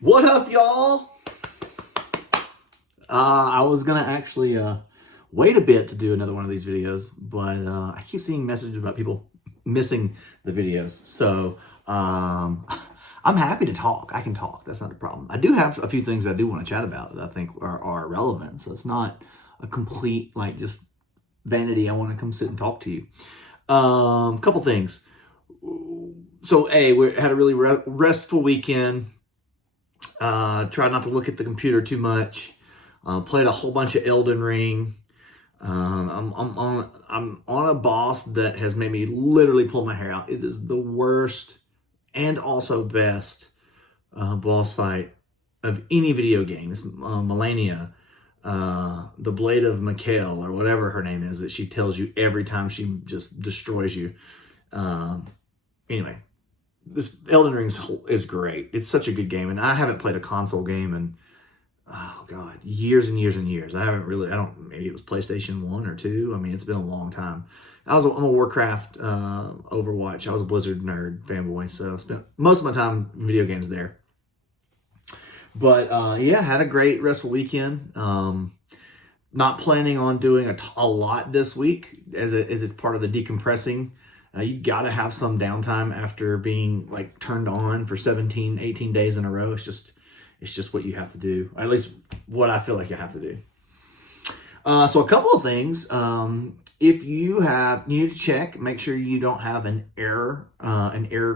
What up, y'all? I was gonna actually wait a bit to do another one of these videos, but I keep seeing messages about people missing the videos. So I'm happy to talk. I can talk. That's not a problem. I do have a few things I do want to chat about that I think are relevant. So it's not a complete just vanity. I want to come sit and talk to you. Couple things. So we had a really restful weekend. Tried not to look at the computer too much. Played a whole bunch of Elden Ring. I'm on a boss that has made me literally pull my hair out. It is the worst and also best boss fight of any video game. It's Melania, the Blade of Mikhail, or whatever her name is, that she tells you every time she just destroys you. Anyway, this Elden Ring is great. It's such a good game, and I haven't played a console game in, oh God, years and years and years. Maybe it was PlayStation 1 or 2. I mean, it's been a long time. I'm a Warcraft, Overwatch. I was a Blizzard nerd, fanboy, so I spent most of my time in video games there. But yeah, had a great restful weekend. Not planning on doing a lot this week as it's part of the decompressing. You got to have some downtime after being turned on for 17, 18 days in a row. It's just what you have to do. At least what I feel like you have to do. So a couple of things. If you need to check, make sure you don't have an error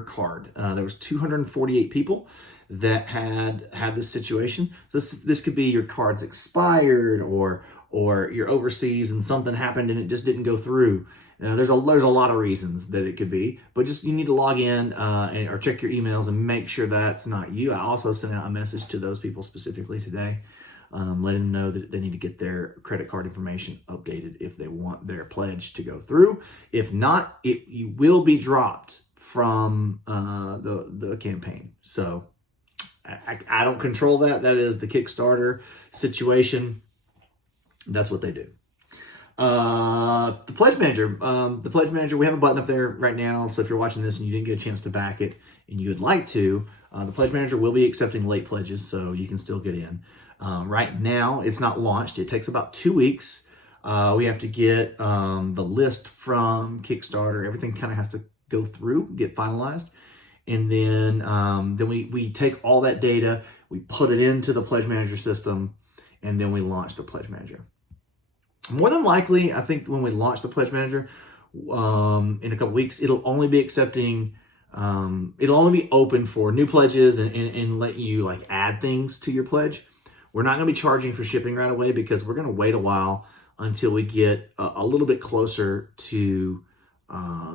card. There was 248 people that had this situation. So this could be your card's expired, or you're overseas and something happened and it just didn't go through. There's a lot of reasons that it could be, but just you need to log in or check your emails and make sure that's not you. I also sent out a message to those people specifically today, letting them know that they need to get their credit card information updated if they want their pledge to go through. If not, you will be dropped from the campaign. So I don't control that. That is the Kickstarter situation. That's what they do. The Pledgemanager, we have a button up there right now. So if you're watching this and you didn't get a chance to back it and you would like to, the Pledgemanager will be accepting late pledges, so you can still get in. Right now, it's not launched. It takes about 2 weeks. We have to get the list from Kickstarter. Everything kind of has to go through, get finalized. And then we take all that data, we put it into the Pledgemanager system, and then we launch the Pledgemanager. More than likely, I think when we launch the Pledgemanager in a couple weeks, it'll only be accepting, it'll only be open for new pledges and let you add things to your pledge. We're not going to be charging for shipping right away because we're going to wait a while until we get a little bit closer to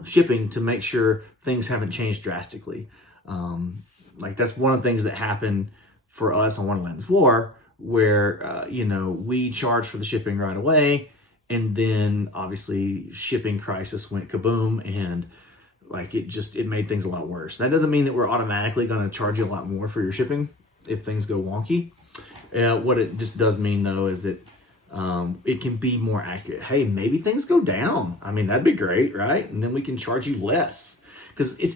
shipping to make sure things haven't changed drastically. That's one of the things that happened for us on Wonderland's War, where we charged for the shipping right away, and then obviously shipping crisis went kaboom, and it made things a lot worse. That doesn't mean that we're automatically going to charge you a lot more for your shipping if things go wonky. What it just does mean though is that it can be more accurate. Hey, maybe things go down. I mean, that'd be great, right? And then we can charge you less, because it's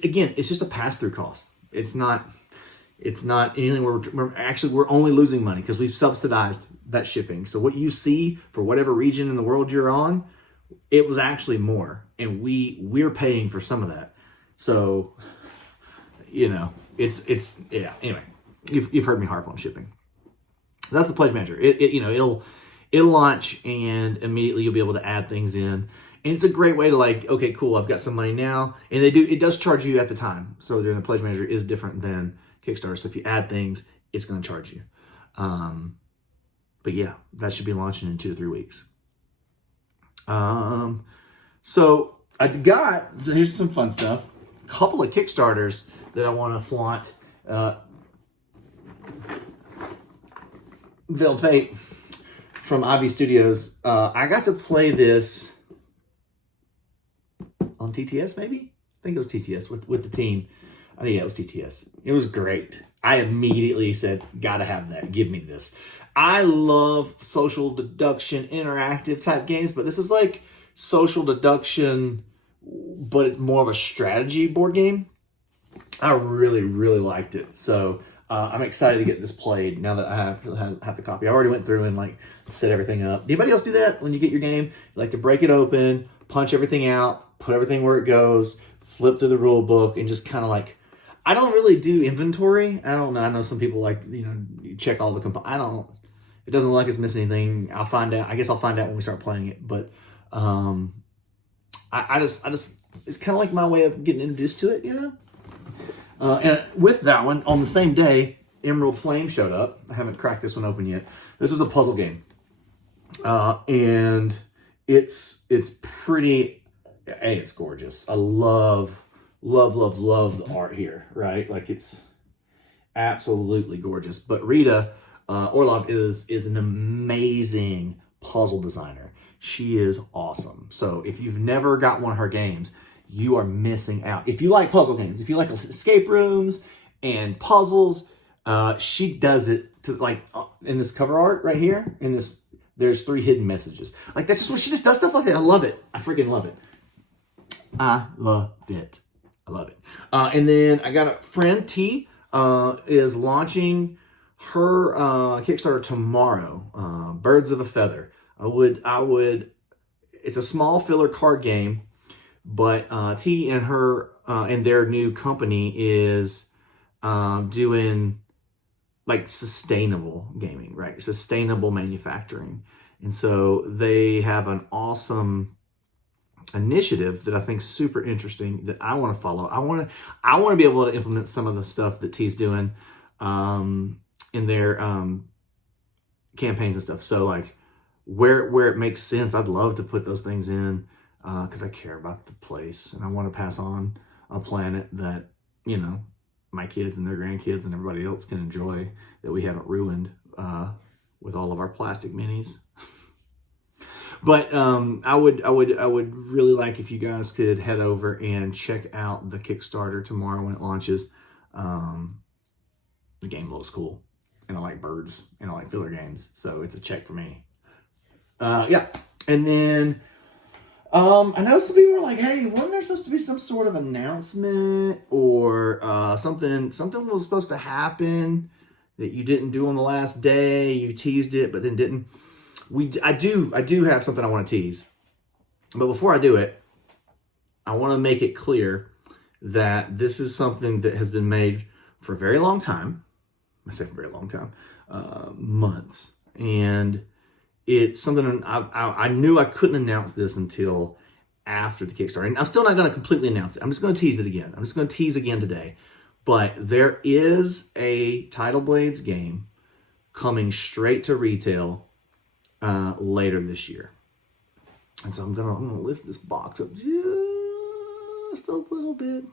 just a pass-through cost. It's not anything we're only losing money because we've subsidized that shipping. So what you see for whatever region in the world you're on, it was actually more, and we're paying for some of that. So it's yeah. Anyway, you've heard me harp on shipping. So that's the Pledgemanager. It'll launch, and immediately you'll be able to add things in. And it's a great way to okay, cool, I've got some money now. And it does charge you at the time. So the Pledgemanager is different than Kickstarter. So if you add things, it's going to charge you. But yeah, that should be launching in 2 to 3 weeks. So here's some fun stuff. A couple of Kickstarters that I want to flaunt. Veiled Fate from Ivy Studios. I got to play this on TTS, maybe? I think it was TTS with the team. Oh yeah, it was TTS. It was great. I immediately said, gotta have that. Give me this. I love social deduction, interactive type games, but this is social deduction, but it's more of a strategy board game. I really, really liked it. So I'm excited to get this played now that I have the copy. I already went through and like set everything up. Anybody else do that when you get your game? You like to break it open, punch everything out, put everything where it goes, flip through the rule book, and just kind of like, I don't really do inventory. I don't know. I know some people like, you check all the components. I don't. It doesn't look like it's missing anything. I'll find out. I guess I'll find out when we start playing it. But I just, it's kind of like my way of getting introduced to it, And with that one, on the same day, Emerald Flame showed up. I haven't cracked this one open yet. This is a puzzle game. And it's pretty, it's gorgeous. I love the art here, right? Like it's absolutely gorgeous. But Rita Orlov is an amazing puzzle designer. She is awesome. So if you've never got one of her games, you are missing out. If you like puzzle games, if you like escape rooms and puzzles, she does it to like in this cover art right here. In this, there's 3 hidden messages. Like that's just what she just does stuff like that. I love it. I freaking love it. I loved it. I love it. And then I got a friend T is launching her Kickstarter tomorrow. Birds of a Feather. I would. It's a small filler card game. But T and her and their new company is doing like sustainable gaming, right? Sustainable manufacturing. And so they have an awesome initiative that I think is super interesting that I want to follow. I want to be able to implement some of the stuff that T's doing in their campaigns and stuff. So like where it makes sense, I'd love to put those things in. Because I care about the place and I want to pass on a planet that, my kids and their grandkids and everybody else can enjoy, that we haven't ruined with all of our plastic minis. But I would really like if you guys could head over and check out the Kickstarter tomorrow when it launches. The game looks cool, and I like birds, and I like filler games, so it's a check for me. Yeah, and then. I know some people were like, hey, wasn't there supposed to be some sort of announcement or something was supposed to happen that you didn't do on the last day? You teased it, but then didn't. I do have something I want to tease. But before I do it, I want to make it clear that this is something that has been made for a very long time. I say very long time, months. And it's something I knew I couldn't announce this until after the Kickstarter. And I'm still not going to completely announce it. I'm just going to tease it again. I'm just going to tease again today. But there is a Tidal Blades game coming straight to retail later this year. And so I'm gonna lift this box up just a little bit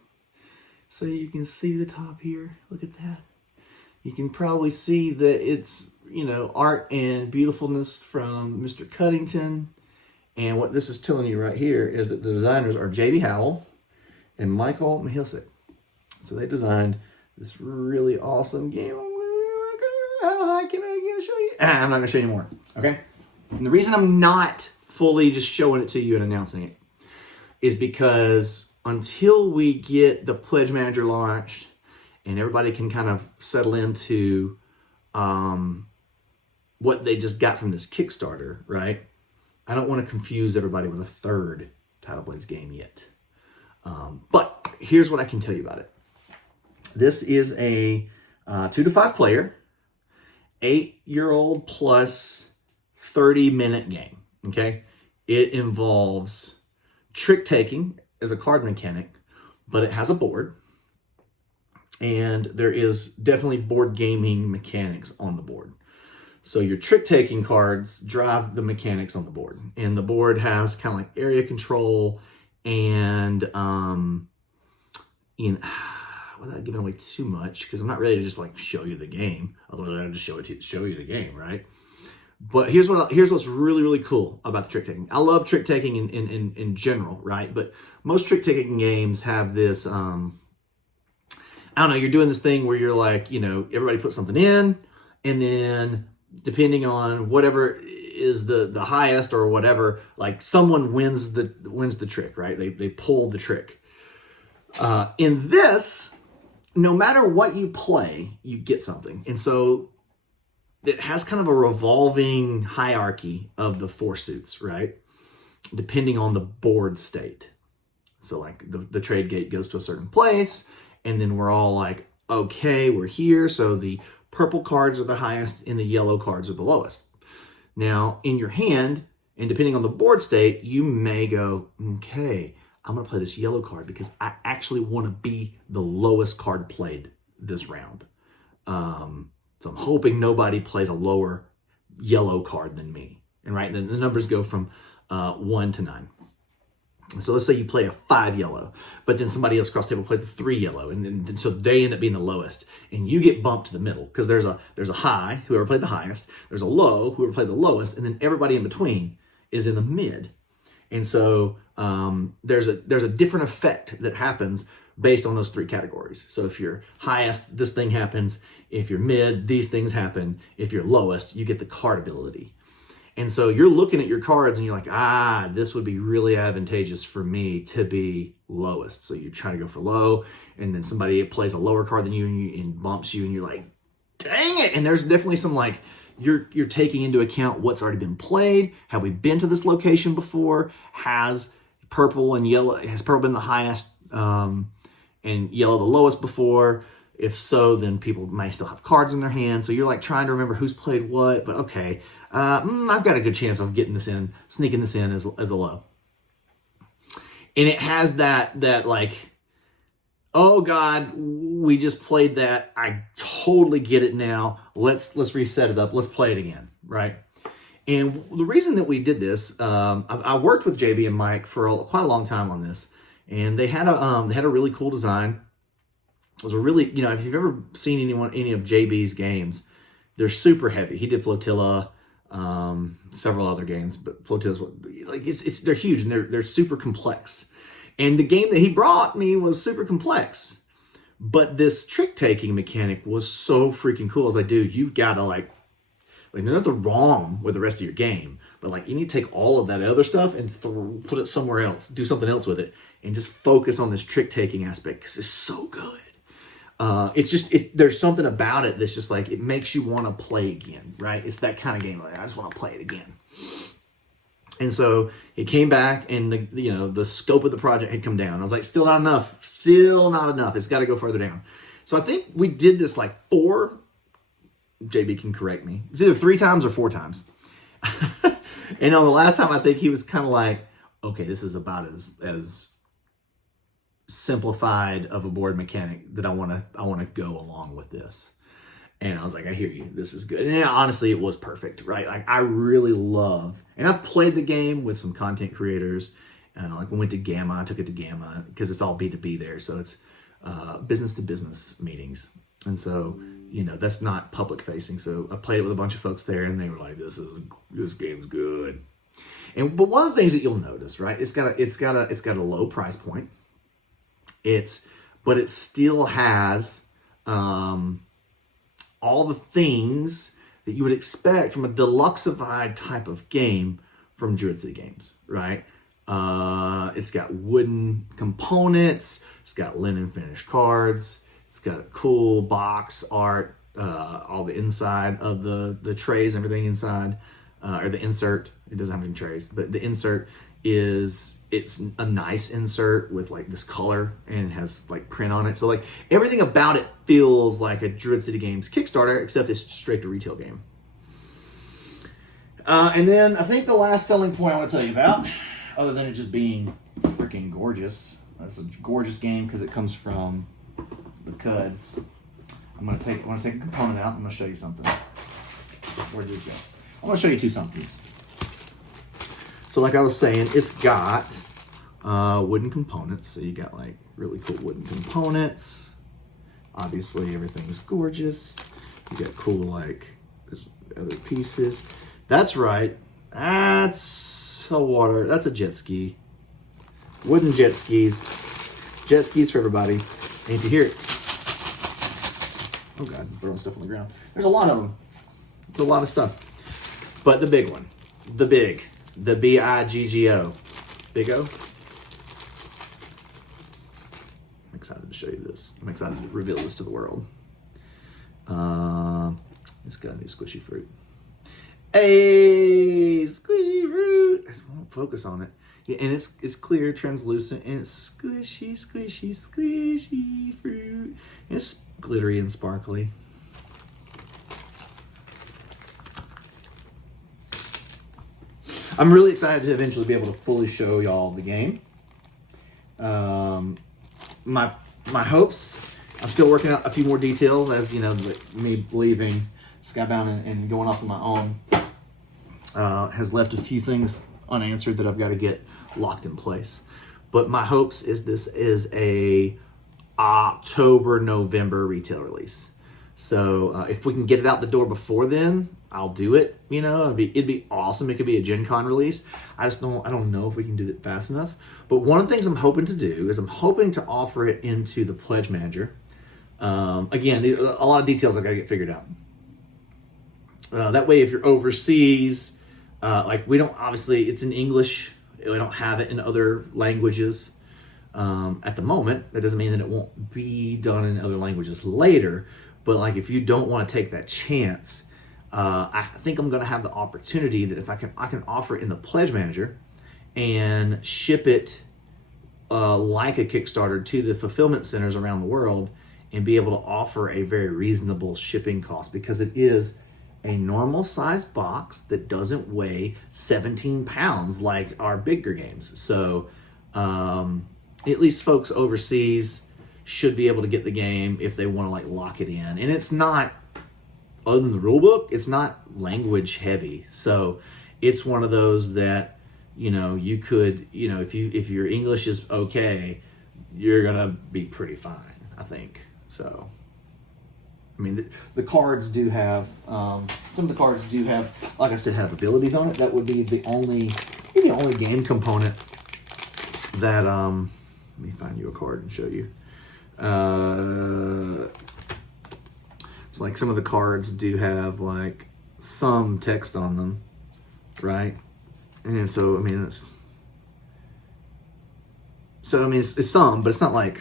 so you can see the top here. Look at that. You can probably see that it's, art and beautifulness from Mr. Cuddington. And what this is telling you right here is that the designers are J.B. Howell and Michael Mihilsik. So they designed this really awesome game. I'm not going to show you more, okay? And the reason I'm not fully just showing it to you and announcing it is because until we get the Pledgemanager launched and everybody can kind of settle into what they just got from this Kickstarter, right? I don't want to confuse everybody with a third Tidal Blades game yet. But here's what I can tell you about it. This is a 2 to 5 player, 8-year-old plus 30-minute game, okay? It involves trick-taking as a card mechanic, but it has a board. And there is definitely board gaming mechanics on the board. So your trick-taking cards drive the mechanics on the board. And the board has kind of like area control and, without giving away too much, because I'm not ready to just like show you the game. Although I'll just show you the game, right? But here's what's really, really cool about the trick-taking. I love trick-taking in general, right? But most trick-taking games have this, I don't know, you're doing this thing where you're like, everybody puts something in, and then depending on whatever is the highest or whatever, like someone wins the trick, right? They pull the trick. In this, no matter what you play, you get something. And so it has kind of a revolving hierarchy of the 4 suits, right? Depending on the board state. So like the trade gate goes to a certain place, and then we're all like, okay, we're here. So the purple cards are the highest and the yellow cards are the lowest. Now in your hand, and depending on the board state, you may go, okay, I'm going to play this yellow card because I actually want to be the lowest card played this round. So I'm hoping nobody plays a lower yellow card than me. And right, then the numbers go from 1 to 9. So let's say you play a 5 yellow, but then somebody else across the table plays the 3 yellow, and then so they end up being the lowest, and you get bumped to the middle because there's a high, whoever played the highest, there's a low, whoever played the lowest, and then everybody in between is in the mid. And so there's a different effect that happens based on those 3 categories. So if you're highest, this thing happens. If you're mid, these things happen. If you're lowest, you get the card ability. And so you're looking at your cards and you're like, this would be really advantageous for me to be lowest. So you're trying to go for low, and then somebody plays a lower card than you and bumps you, and you're like, dang it. And there's definitely some like, you're taking into account what's already been played. Have we been to this location before? Has purple been the highest and yellow the lowest before? If so, then people may still have cards in their hand. So you're like trying to remember who's played what, but okay, I've got a good chance of getting this in, sneaking this in as a low. And it has that like, oh God, we just played that. I totally get it now. Let's reset it up. Let's play it again, right? And the reason that we did this, I worked with JB and Mike for quite a long time on this, and they had a really cool design. It was a really, if you've ever seen any of JB's games, they're super heavy. He did Flotilla, several other games, but Flotilla's like they're huge and they're super complex. And the game that he brought me was super complex, but this trick taking mechanic was so freaking cool. I was like, dude, you've got to like there's nothing wrong with the rest of your game, but like you need to take all of that other stuff and put it somewhere else, do something else with it, and just focus on this trick taking aspect because it's so good. There's something about it that's just like, it makes you want to play again, right? It's that kind of game. Like, I just want to play it again. And so it came back, and the scope of the project had come down. I was like, still not enough. It's got to go further down. So I think we did this like 4, JB can correct me. It's either 3 times or 4 times. And on the last time, I think he was kind of like, okay, this is about as simplified of a board mechanic that I want to go along with this. And I was like, I hear you. This is good. And honestly, it was perfect, right? Like I really love, and I've played the game with some content creators. Like we went to Gamma, I took it to Gamma because it's all B2B there. So it's business to business meetings. And so, that's not public facing. So I played it with a bunch of folks there, and they were like, this game's good. But one of the things that you'll notice, right? It's got a low price point. But it still has all the things that you would expect from a deluxeified type of game from Druid City Games, right? It's got wooden components. It's got linen finished cards. It's got a cool box art, all the inside of the trays, everything inside, or the insert. It doesn't have any trays, but the insert it's a nice insert with like this color, and it has like print on it. So like everything about it feels like a Druid City Games Kickstarter, except it's straight to retail game. And then I think the last selling point I want to tell you about, other than it just being freaking gorgeous, it's a gorgeous game because it comes from the Cuds. I want to take a component out. I'm going to show you something. Where did these go? I'm going to show you 2 somethings. So like I was saying, it's got wooden components. So you got like really cool wooden components. Obviously everything's gorgeous. You got cool like other pieces. That's right. That's a jet ski. Wooden jet skis. Jet skis for everybody. And if you hear it, oh God, I'm throwing stuff on the ground. There's a lot of them. It's a lot of stuff. But the big one, the BIGGO. Big O. I'm excited. to show you this. I'm excited to reveal this to the world. It's got a new squishy fruit. Hey, squishy fruit. I just won't focus on it. Yeah, and it's clear, translucent, and it's squishy, squishy, squishy fruit. And it's glittery and sparkly. I'm really excited to eventually be able to fully show y'all the game. My hopes, I'm still working out a few more details, as you know, me leaving Skybound and going off on my own has left a few things unanswered that I've got to get locked in place. But my hopes is this is a October, November retail release. So if we can get it out the door before then, I'll do it. You know, it'd be awesome. It could be a Gen Con release. I don't know if we can do it fast enough. But one of the things I'm hoping to do is I'm hoping to offer it into the Pledgemanager. Again, a lot of details I've got to get figured out. That way, if you're overseas, like we don't, obviously it's in English. We don't have it in other languages at the moment. That doesn't mean that it won't be done in other languages later. But like, if you don't want to take that chance, I think I'm going to have the opportunity that if I can offer it in the Pledgemanager and ship it like a Kickstarter to the fulfillment centers around the world and be able to offer a very reasonable shipping cost, because it is a normal size box that doesn't weigh 17 pounds like our bigger games. So at least folks overseas should be able to get the game if they want to like lock it in. And it's not, other than the rule book, it's not language heavy. So it's one of those that, you know, you could, you know, if your English is okay, you're gonna be pretty fine, I think. So I mean, the cards do have, some of the cards do have, like I said, have abilities on it. That would be the only game component that, let me find you a card and show you. So like some of the cards do have like some text on them, right? And so, I mean, it's some, but it's not like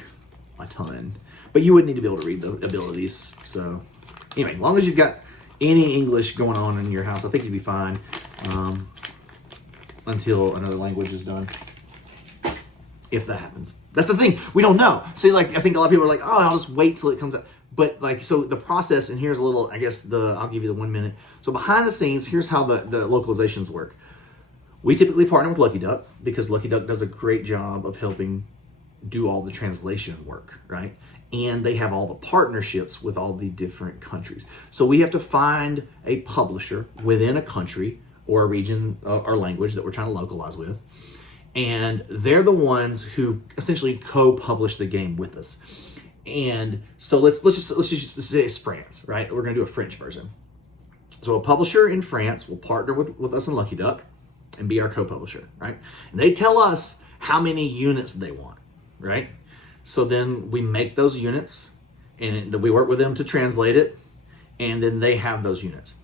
a ton. But you would need to be able to read the abilities. So anyway, as long as you've got any English going on in your house, I think you'd be fine until another language is done. If that happens. That's the thing. We don't know. See, like, I think a lot of people are like, oh, I'll just wait till it comes out. But like, so the process, and here's a little, I guess I'll give you the 1 minute. So behind the scenes, here's how the localizations work. We typically partner with Lucky Duck because Lucky Duck does a great job of helping do all the translation work, right? And they have all the partnerships with all the different countries. So we have to find a publisher within a country or a region or language that we're trying to localize with. And they're the ones who essentially co-publish the game with us. And so let's just say it's France, right? We're gonna do a French version. So a publisher in France will partner with us in Lucky Duck and be our co-publisher, right? And they tell us how many units they want, right? So then we make those units and we work with them to translate it, and then they have those units.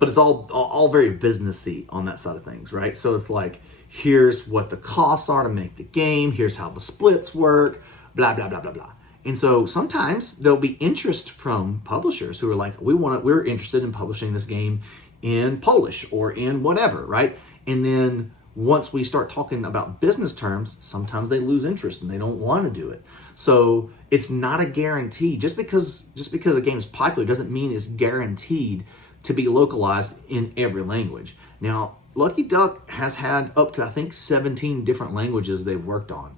But it's all very businessy on that side of things, right? So it's like, here's what the costs are to make the game, here's how the splits work, blah, blah, blah, blah, blah. And so sometimes there'll be interest from publishers who are like, we're interested in publishing this game in Polish or in whatever, right? And then once we start talking about business terms, sometimes they lose interest and they don't want to do it. So it's not a guarantee. Just because a game is popular doesn't mean it's guaranteed to be localized in every language. Now, Lucky Duck has had up to, I think, 17 different languages they've worked on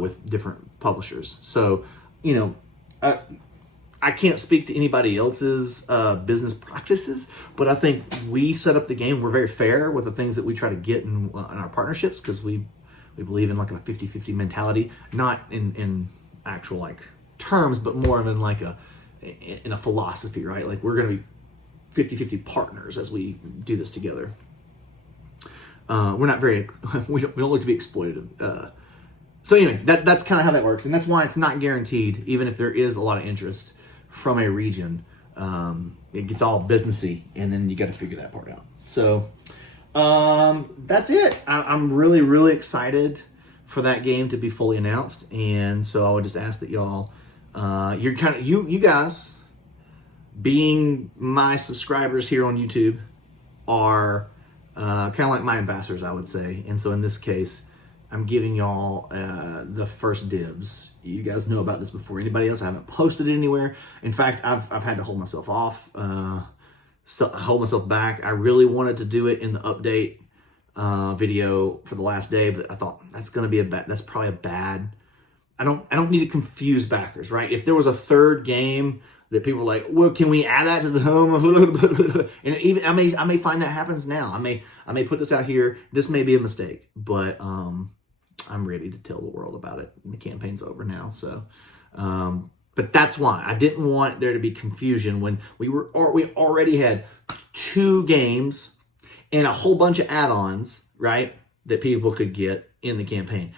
with different publishers. So, you know, I can't speak to anybody else's business practices, but I think we set up the game. We're very fair with the things that we try to get in our partnerships, because we believe in like a 50-50 mentality, not in actual like terms, but more of in like in a philosophy, right? Like we're going to be 50-50 partners as we do this together. We're not very, we don't look to be exploitative. So anyway, that's kind of how that works. And that's why it's not guaranteed, even if there is a lot of interest from a region. It gets all businessy, and then you got to figure that part out. So that's it. I'm really, really excited for that game to be fully announced. And so I would just ask that y'all, you're kind of, you guys being my subscribers here on YouTube are kind of like my ambassadors, I would say. And so in this case, I'm giving y'all the first dibs. You guys know about this before anybody else. I haven't posted it anywhere. In fact, I've had to hold myself off, hold myself back. I really wanted to do it in the update video for the last day, but I thought that's gonna be that's probably a bad. I don't need to confuse backers, right? If there was a third game that people were like, well, can we add that to the home? And even I may find that happens now. I may put this out here. This may be a mistake, but I'm ready to tell the world about it. And the campaign's over now, so. But that's why I didn't want there to be confusion when we already had 2 games and a whole bunch of add-ons, right, that people could get in the campaign.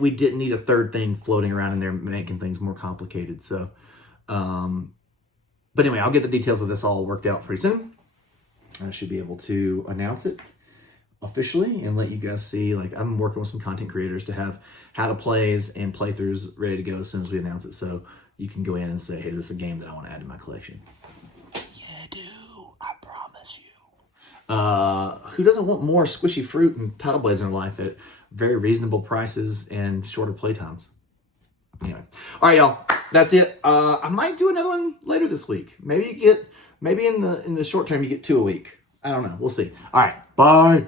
We didn't need a third thing floating around in there making things more complicated. So, but anyway, I'll get the details of this all worked out pretty soon. I should be able to announce it officially and let you guys see. Like, I'm working with some content creators to have how to plays and playthroughs ready to go as soon as we announce it. So you can go in and say, hey, is this a game that I want to add to my collection? Yeah, I do. I promise you. Who doesn't want more squishy fruit and Tidal Blades in their life at very reasonable prices and shorter playtimes? Anyway, all right, y'all. That's it. I might do another one later this week. Maybe in the short term you get 2 a week. I don't know. We'll see. All right. Bye.